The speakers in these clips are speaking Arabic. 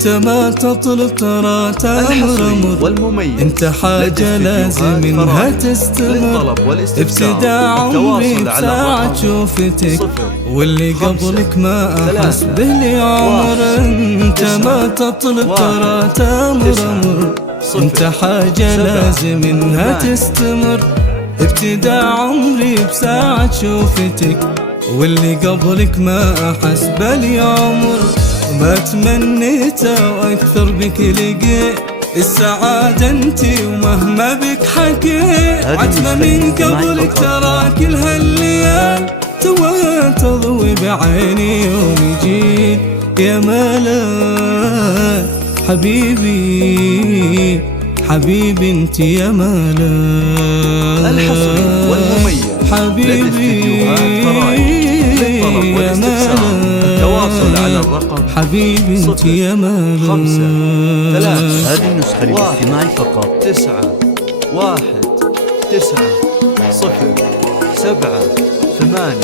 انت ما تطلب ترى تامر والمميز انت حاجة لازم انها تستمر. ابتداء عمري بساعة شوفتك واللي قبلك ما احس بالعمر. انت ما تطلب ترى تامر انت حاجة لازم انها تستمر. ابتداء عمري بساعة شوفتك واللي قبلك ما احس بالعمر. ما تمنيته واكثر بك لقيت السعادة انتي ومهما بك حكيت. عتمة من قبلك ترى كل هالليال توها تضوي بعيني يوم يجيك يا مالا. حبيبي حبيبي انت يا مالا. الحصري والمميز حبيبي يا مالا. التواصل على الرقم حبيبي انت يا مالا. 5 3 هذه النسخة للاستماع فقط. 9 1 9 0 7 8.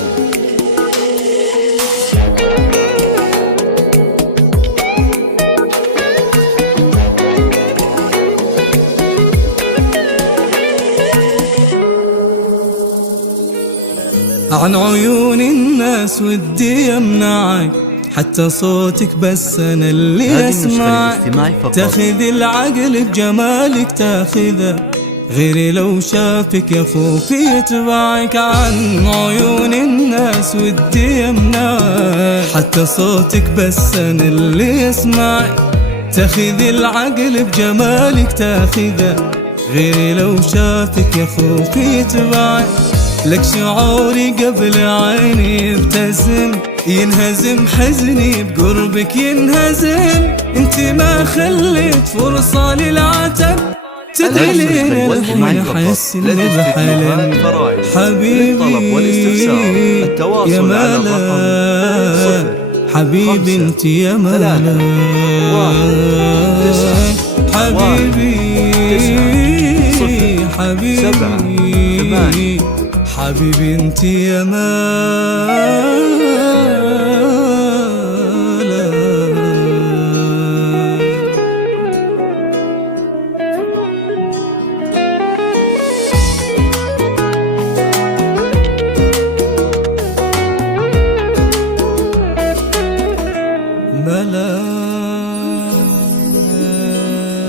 عن عيون الناس ودي امنعك حتى صوتك بس انا اللي اسمعك. تاخذ العقل بجمالك تاخذه غيري لو شافك يا خوفي يتبعك. عن عيون الناس ودي امنعك حتى صوتك بس انا اللي اسمعك. تاخذ العقل بجمالك تاخذه غيري لو شافك يا خوفي يتبعك. لك شعوري قبل عيني يبتسم ينهزم حزني بقربك ينهزم. انت ما خليت فرصة للعتب تدري لين الحين احس اني بحلم. حبيبي يا مالا. حبيبي انت يا مالا. حبيبي حبيبي حبيبي انت يا مالا.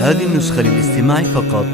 هذه النسخة للاستماع فقط.